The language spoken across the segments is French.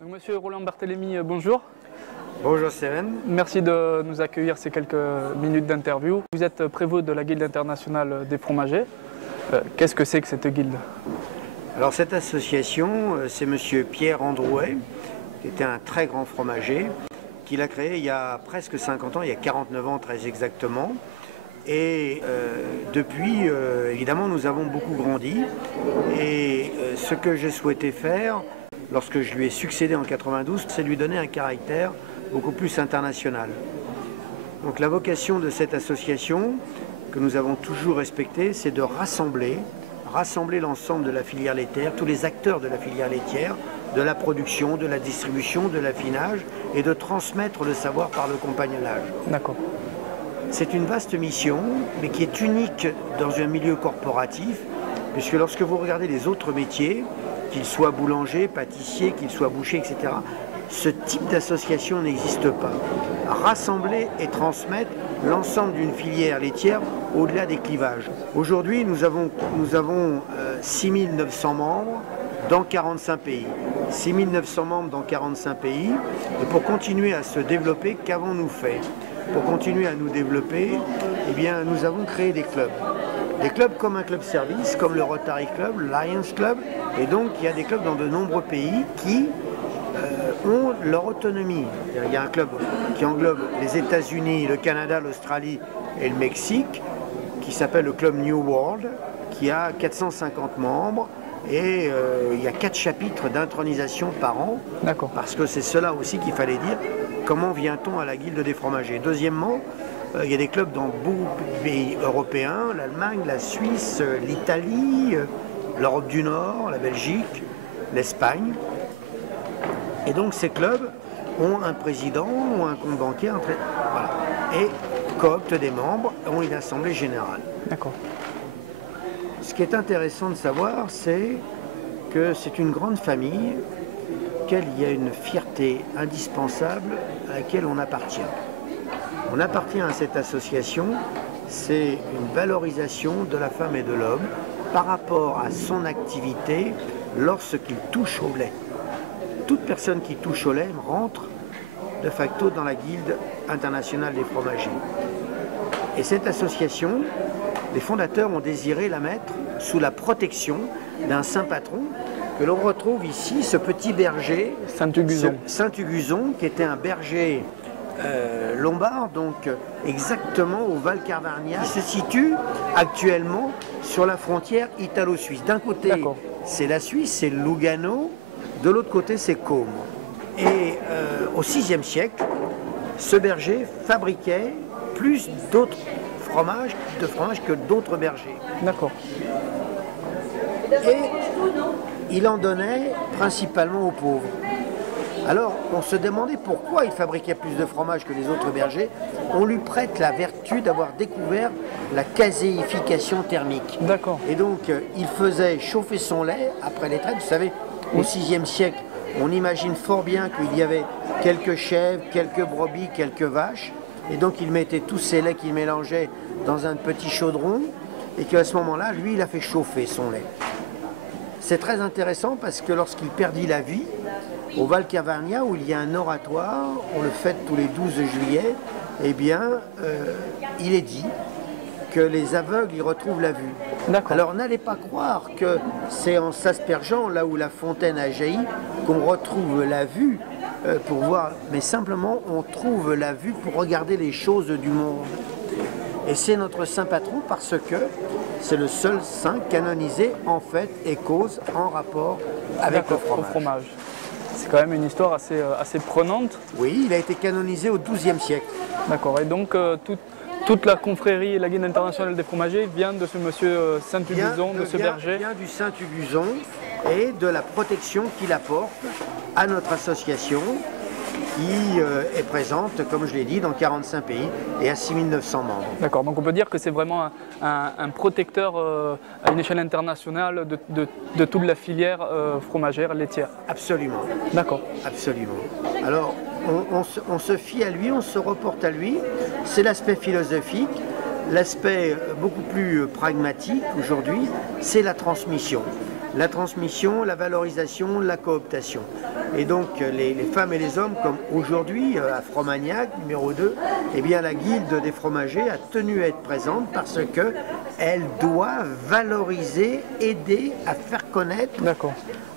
Donc, Monsieur Roland Barthélémy, bonjour. Bonjour Stéphane. Merci de nous accueillir ces quelques minutes d'interview. Vous êtes prévôt de la Guilde internationale des fromagers. Qu'est-ce que c'est que cette guilde? Alors cette association, c'est Monsieur Pierre Androuet, qui était un très grand fromager, qui l'a créé il y a presque 50 ans, il y a 49 ans très exactement. Et depuis, évidemment, nous avons beaucoup grandi. Et ce que j'ai souhaité faire, lorsque je lui ai succédé en 92, c'est lui donner un caractère beaucoup plus international. Donc la vocation de cette association, que nous avons toujours respectée, c'est de rassembler l'ensemble de la filière laitière, tous les acteurs de la filière laitière, de la production, de la distribution, de l'affinage, et de transmettre le savoir par le compagnonnage. D'accord. C'est une vaste mission, mais qui est unique dans un milieu corporatif, puisque lorsque vous regardez les autres métiers, qu'ils soient boulangers, pâtissiers, qu'ils soient bouchers, etc., ce type d'association n'existe pas. Rassembler et transmettre l'ensemble d'une filière laitière au-delà des clivages. Aujourd'hui, nous avons 6900 membres dans 45 pays. 6900 membres dans 45 pays. Et pour continuer à se développer, qu'avons-nous fait? Pour continuer à nous développer, eh bien, nous avons créé des clubs. Des clubs comme un club service, comme le Rotary Club, le Lions Club. Et donc, il y a des clubs dans de nombreux pays qui ont leur autonomie. Il y a un club qui englobe les États-Unis, le Canada, l'Australie et le Mexique, qui s'appelle le club New World, qui a 450 membres. Et il y a 4 chapitres d'intronisation par an, parce que c'est cela aussi qu'il fallait dire. Comment vient-on à la Guilde des fromagers? Deuxièmement, il y a des clubs dans beaucoup de pays européens, l'Allemagne, la Suisse, l'Italie, l'Europe du Nord, la Belgique, l'Espagne. Et donc ces clubs ont un président, ont un compte bancaire, voilà, et cooptent des membres, ont une assemblée générale. D'accord. Ce qui est intéressant de savoir, c'est que c'est une grande famille, auquel il y a une fierté indispensable à laquelle on appartient. On appartient à cette association, c'est une valorisation de la femme et de l'homme par rapport à son activité lorsqu'il touche au lait. Toute personne qui touche au lait rentre de facto dans la Guilde internationale des fromagers. Et cette association, les fondateurs ont désiré la mettre sous la protection d'un saint patron que l'on retrouve ici, ce petit berger, Saint-Huguzon, qui était un berger lombard, donc exactement au Val Carvarnia, qui se situe actuellement sur la frontière italo-suisse. D'un côté, c'est la Suisse, c'est Lugano, de l'autre côté, c'est Côme. Et au VIe siècle, ce berger fabriquait plus d'autres fromages que d'autres bergers. D'accord. Et il en donnait principalement aux pauvres. Alors, on se demandait pourquoi il fabriquait plus de fromage que les autres bergers. On lui prête la vertu d'avoir découvert la caséification thermique. D'accord. Et donc, il faisait chauffer son lait après les traites. Vous savez, au VIe siècle, on imagine fort bien qu'il y avait quelques chèvres, quelques brebis, quelques vaches. Et donc, il mettait tous ces laits qu'il mélangeait dans un petit chaudron. Et qu'à ce moment-là, lui, il a fait chauffer son lait. C'est très intéressant parce que lorsqu'il perdit la vie, au Val Carvarnia, où il y a un oratoire, on le fête tous les 12 juillet, eh bien, il est dit que les aveugles y retrouvent la vue. Alors n'allez pas croire que c'est en s'aspergeant, là où la fontaine a jailli, qu'on retrouve la vue pour voir, mais simplement on trouve la vue pour regarder les choses du monde. Et c'est notre saint patron parce que c'est le seul saint canonisé en fait et cause en rapport avec le fromage. C'est quand même une histoire assez prenante. Oui, il a été canonisé au XIIe siècle. D'accord, et donc toute la confrérie et la Guilde internationale des fromagers vient de ce monsieur Saint-Huguzon, de ce berger. Vient du Saint-Huguzon et de la protection qu'il apporte à notre association qui est présente, comme je l'ai dit, dans 45 pays et à 6900 membres. D'accord, donc on peut dire que c'est vraiment un protecteur à une échelle internationale de toute la filière fromagère, laitière. Absolument. D'accord. Absolument. Alors, on se fie à lui, on se reporte à lui. C'est l'aspect philosophique. L'aspect beaucoup plus pragmatique aujourd'hui, c'est la transmission. la transmission, la valorisation, la cooptation. Et donc les femmes et les hommes, comme aujourd'hui à Fromagnac, numéro 2, eh bien la guilde des fromagers a tenu à être présente parce qu'elle doit valoriser, aider à faire connaître,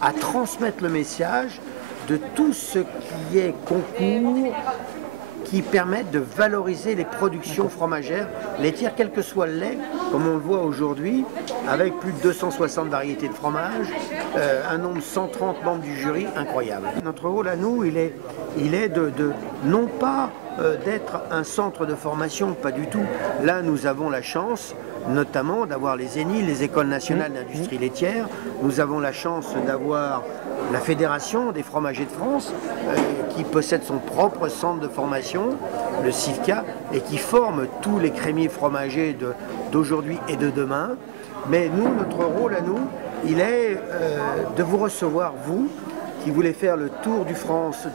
à transmettre le message de tout ce qui est concours qui permettent de valoriser les productions fromagères laitières, quel que soit le lait, comme on le voit aujourd'hui, avec plus de 260 variétés de fromage, un nombre de 130 membres du jury, incroyable. Notre rôle à nous, il est de non pas d'être un centre de formation, pas du tout. Là, nous avons la chance, notamment, d'avoir les ENI, les Écoles nationales d'industrie laitière. Nous avons la chance d'avoir la Fédération des fromagers de France, qui possède son propre centre de formation, le CIFCA, et qui forme tous les crémiers fromagers d'aujourd'hui et de demain. Mais nous, notre rôle à nous, il est de vous recevoir, vous, qui voulez faire le tour de France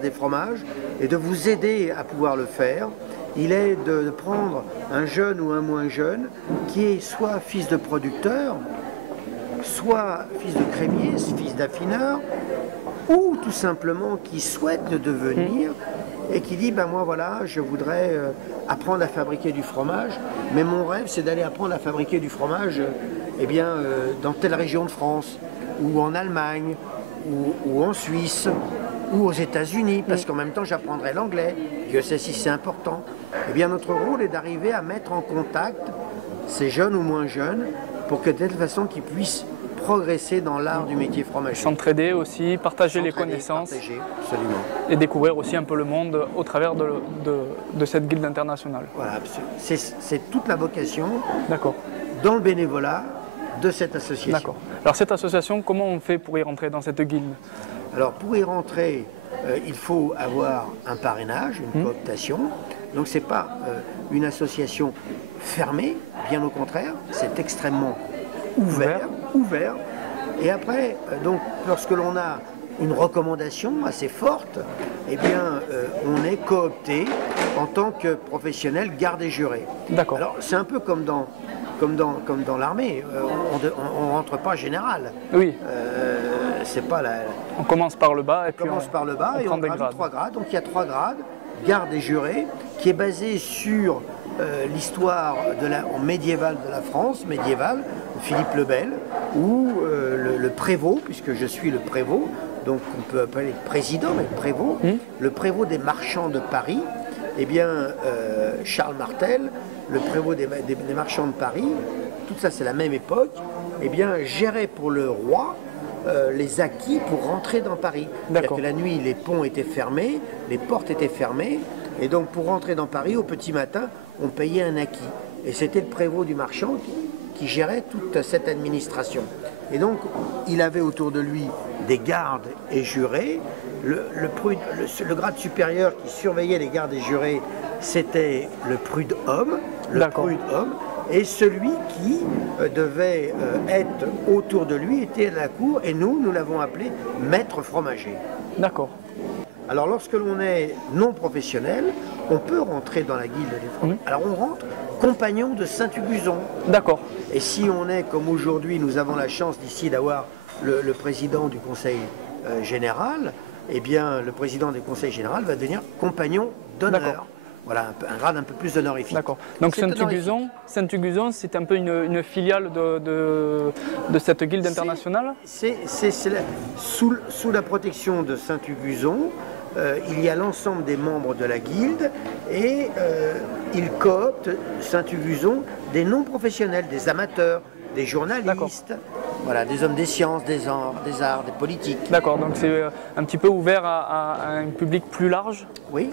des fromages, et de vous aider à pouvoir le faire. Il est de prendre un jeune ou un moins jeune, qui est soit fils de producteur, soit fils de crémier, fils d'affineur, ou tout simplement qui souhaite le devenir et qui dit, ben moi voilà, je voudrais apprendre à fabriquer du fromage, mais mon rêve c'est d'aller apprendre à fabriquer du fromage eh bien, dans telle région de France, ou en Allemagne, ou en Suisse, ou aux États-Unis, parce qu'en même temps j'apprendrai l'anglais, Dieu sait si c'est important. Eh bien notre rôle est d'arriver à mettre en contact ces jeunes ou moins jeunes, pour que de telle façon qu'ils puissent progresser dans l'art du métier fromager. S'entraider aussi, partager les connaissances, absolument. Et découvrir aussi un peu le monde au travers de cette guilde internationale. Voilà, c'est toute la vocation dans le bénévolat de cette association. D'accord. Alors cette association, comment on fait pour y rentrer dans cette guilde? Alors pour y rentrer, il faut avoir un parrainage, une cooptation. Donc c'est pas une association fermée, bien au contraire, c'est extrêmement ouvert. Et après, donc, lorsque l'on a une recommandation assez forte, eh bien, on est coopté en tant que professionnel garde et juré. D'accord. Alors, c'est un peu comme dans l'armée, on ne rentre pas général. Oui. C'est pas la... On commence par le bas et puis on prend des grades. 3 grades. Donc il y a 3 grades, garde et juré, qui est basé sur l'histoire médiévale de la France, médiévale, Philippe le Bel, ou le prévôt, puisque je suis le prévôt, donc on peut appeler président, mais prévôt, le prévôt des marchands de Paris, eh bien Charles Martel, le prévôt des marchands de Paris, tout ça c'est la même époque, eh bien gérait pour le roi les acquis pour rentrer dans Paris. C'est-à-dire que la nuit, les ponts étaient fermés, les portes étaient fermées, et donc pour rentrer dans Paris, au petit matin, on payait un acquis. Et c'était le prévôt du marchand qui gérait toute cette administration. Et donc, il avait autour de lui des gardes et jurés. Le grade supérieur qui surveillait les gardes et jurés, c'était le prud'homme, et celui qui devait être autour de lui était à la cour, et nous l'avons appelé maître fromager. D'accord. Alors lorsque l'on est non professionnel, on peut rentrer dans la guilde des fromagers. Alors on rentre compagnon de Saint-Huguzon. D'accord. Et si on est, comme aujourd'hui, nous avons la chance d'ici d'avoir le président du conseil général, eh bien le président du conseil général va devenir compagnon d'honneur. Voilà, un grade un peu plus honorifique. D'accord. Donc Saint-Huguzon, c'est un peu une filiale de cette guilde internationale? Sous la protection de Saint-Huguzon, il y a l'ensemble des membres de la guilde et il coopte Saint-Huguzon des non-professionnels, des amateurs, des journalistes, voilà, des hommes des sciences, des arts, des politiques. D'accord, donc c'est un petit peu ouvert à un public plus large? Oui,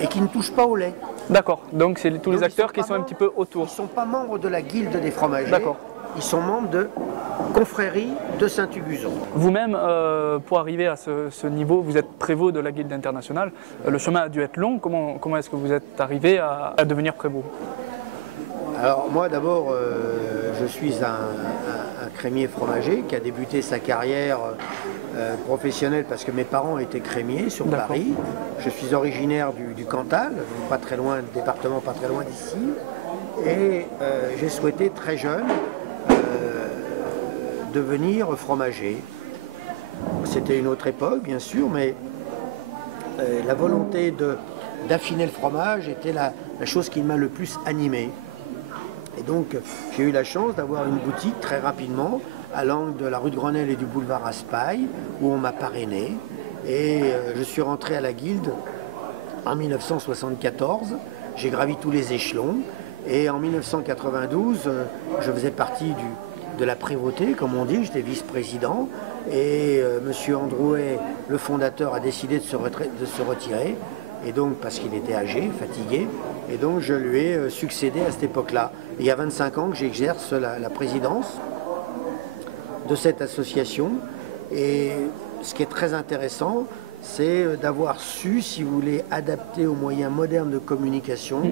et qui ne touche pas au lait. D'accord, donc c'est tous les acteurs qui sont un petit peu autour. Ils ne sont pas membres de la guilde des fromagers. D'accord. Ils sont membres de confrérie de Saint-Huguzon. Vous-même, pour arriver à ce niveau, vous êtes prévôt de la guilde internationale. Le chemin a dû être long. Comment est-ce que vous êtes arrivé à devenir prévôt? Alors moi d'abord, je suis un crémier fromager qui a débuté sa carrière professionnelle parce que mes parents étaient crémiers sur Paris. Je suis originaire du Cantal, donc pas très loin, département pas très loin d'ici. Et j'ai souhaité très jeune devenir fromager. C'était une autre époque, bien sûr, mais la volonté d'affiner le fromage était la chose qui m'a le plus animé. Et donc, j'ai eu la chance d'avoir une boutique très rapidement à l'angle de la rue de Grenelle et du boulevard Raspail, où on m'a parrainé. Et je suis rentré à la Guilde en 1974. J'ai gravi tous les échelons. Et en 1992, je faisais partie de la prévôté, comme on dit, j'étais vice-président. Et M. Androuet, le fondateur, a décidé de se retirer. Et donc, parce qu'il était âgé, fatigué. Et donc, je lui ai succédé à cette époque-là. Il y a 25 ans que j'exerce la présidence de cette association. Et ce qui est très intéressant, c'est d'avoir su, si vous voulez, adapter aux moyens modernes de communication,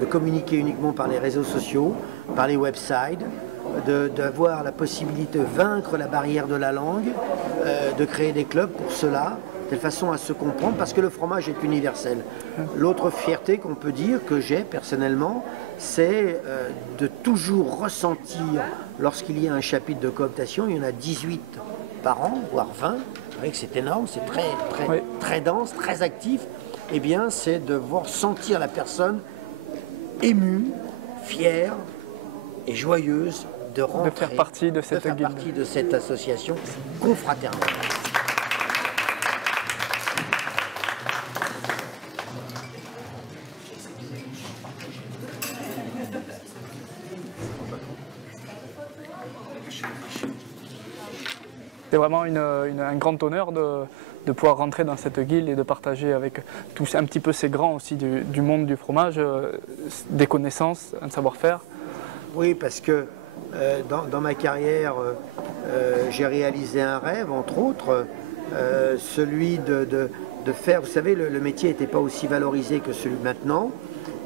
de communiquer uniquement par les réseaux sociaux, par les websites, d'avoir la possibilité de vaincre la barrière de la langue, de créer des clubs pour cela, de façon à se comprendre, parce que le fromage est universel. L'autre fierté qu'on peut dire, que j'ai personnellement, c'est de toujours ressentir, lorsqu'il y a un chapitre de cooptation, il y en a 18 par an, voire 20, vous voyez que c'est énorme, c'est très dense, très actif, et bien c'est de voir sentir la personne émue, fière et joyeuse de rentrer, de faire partie de cette association confraternelle. C'est vraiment un grand honneur de pouvoir rentrer dans cette guilde et de partager avec tous un petit peu ces grands aussi du monde du fromage, des connaissances, un savoir-faire. Oui, parce que dans ma carrière, j'ai réalisé un rêve, entre autres, celui de faire, vous savez, le métier n'était pas aussi valorisé que celui de maintenant.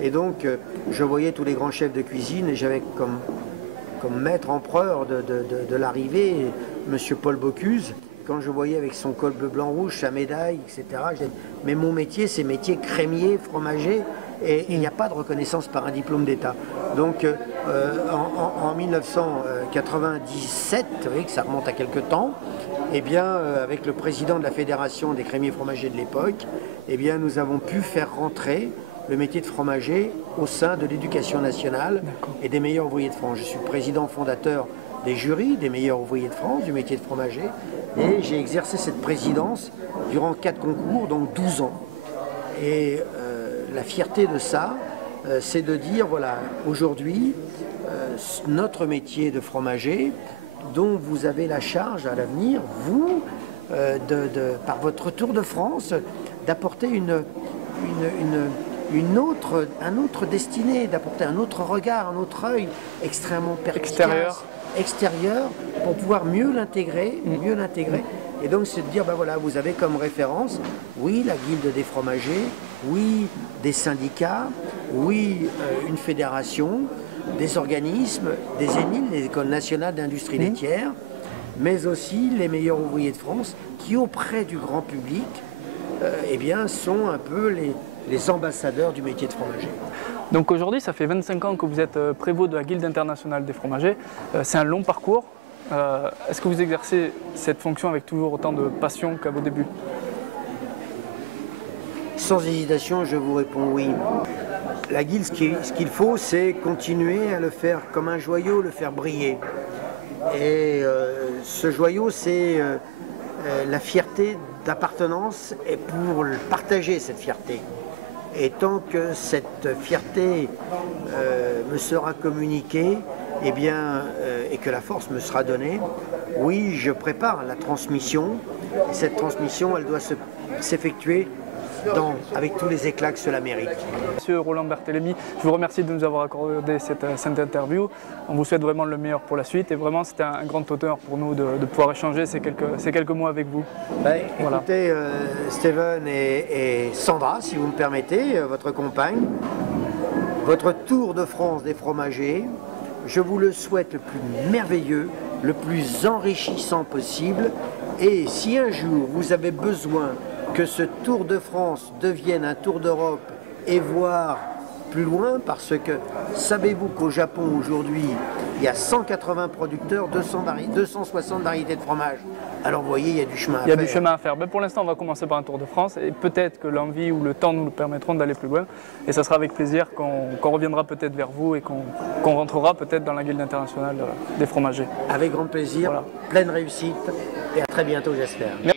Et donc, je voyais tous les grands chefs de cuisine et j'avais comme maître empereur de l'arrivée, M. Paul Bocuse, quand je voyais avec son col bleu, blanc, rouge, sa médaille, etc. Mais mon métier, c'est métier crémier, fromager, et il n'y a pas de reconnaissance par un diplôme d'État. Donc en 1997, vous voyez que ça remonte à quelque temps, eh bien, avec le président de la Fédération des crémiers fromagers de l'époque, eh bien, nous avons pu faire rentrer le métier de fromager au sein de l'éducation nationale et des meilleurs ouvriers de France. Je suis président fondateur des jurys des meilleurs ouvriers de France, du métier de fromager, et j'ai exercé cette présidence durant 4 concours, donc 12 ans. Et la fierté de ça, c'est de dire, voilà, aujourd'hui, notre métier de fromager, dont vous avez la charge à l'avenir, vous, par votre tour de France, d'apporter un autre destiné, d'apporter un autre regard, un autre œil extrêmement perspicace, extérieur, pour pouvoir mieux l'intégrer, Et donc c'est de dire, ben voilà, vous avez comme référence, oui, la Guilde des fromagers, oui, des syndicats, oui, une fédération, des organismes, des ENIL, les écoles nationales d'industrie laitière, mais aussi les meilleurs ouvriers de France, qui auprès du grand public, eh bien, sont un peu les ambassadeurs du métier de fromager. Donc aujourd'hui, ça fait 25 ans que vous êtes prévôt de la Guilde internationale des fromagers. C'est un long parcours. Est-ce que vous exercez cette fonction avec toujours autant de passion qu'à vos débuts? Sans hésitation, je vous réponds oui. La Guilde, ce qu'il faut, c'est continuer à le faire comme un joyau, le faire briller. Et ce joyau, c'est la fierté d'appartenance et pour partager cette fierté. Et tant que cette fierté me sera communiquée, eh bien, et que la force me sera donnée, oui, je prépare la transmission. Et cette transmission, elle doit s'effectuer avec tous les éclats que cela mérite. Monsieur Roland Berthelemy, je vous remercie de nous avoir accordé cette interview. On vous souhaite vraiment le meilleur pour la suite et vraiment c'était un grand honneur pour nous de pouvoir échanger ces quelques mots avec vous. Voilà. Écoutez, Steven et Sandra, si vous me permettez, votre compagne, votre tour de France des fromagers, je vous le souhaite le plus merveilleux, le plus enrichissant possible. Et si un jour vous avez besoin que ce Tour de France devienne un Tour d'Europe et voire plus loin parce que savez-vous qu'au Japon aujourd'hui, il y a 180 producteurs, 260 variétés de fromage. Alors vous voyez, il y a du chemin à faire. Il y a du chemin à faire. Mais pour l'instant, on va commencer par un tour de France et peut-être que l'envie ou le temps nous permettront d'aller plus loin. Et ça sera avec plaisir qu'on reviendra peut-être vers vous et qu'on rentrera peut-être dans la Guilde internationale des fromagers. Avec grand plaisir, Voilà. pleine réussite et à très bientôt j'espère.